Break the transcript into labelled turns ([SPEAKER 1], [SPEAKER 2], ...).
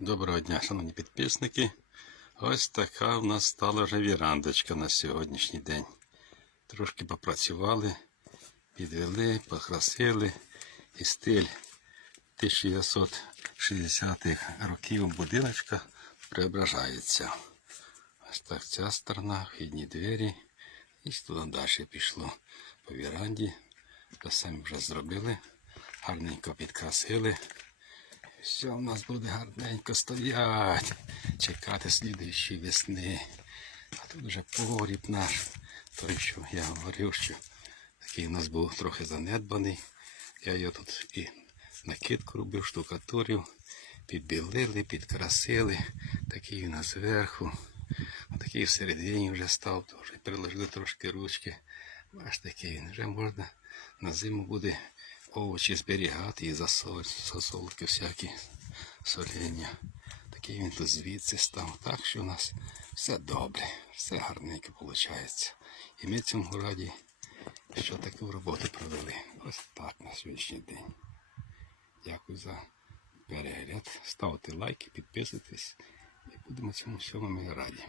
[SPEAKER 1] Доброго дня, шановні підписники. Ось така в нас стала вже вірандочка на сьогоднішній день. Трошки попрацювали, підвели, покрасили. І стиль 1960-х років будиночка преображається. Ось так ця сторона, вхідні двері. І туди далі пішло по віранді. Те самі вже зробили. Гарненько підкрасили. Все у нас буде гарненько стоять, чекати слідуючої весни. А тут вже погріб наш. Той, що я говорив, що такий у нас був трохи занедбаний. Я його тут і накидку робив, штукатурів, підбілили, підкрасили. Такий у нас зверху. Такий всередині вже став, вже приложили трошки ручки. Бачите, такий вже можна на зиму буде овочі зберігати і засолки всякі соління. Такий він тут звідси став. Так що у нас все добре, все гарненько виходить. І ми цьому раді, що таку роботу провели. Ось так на сьогоднішній день. Дякую за перегляд. Ставте лайки, підписуйтесь і будемо цьому всьому ми раді.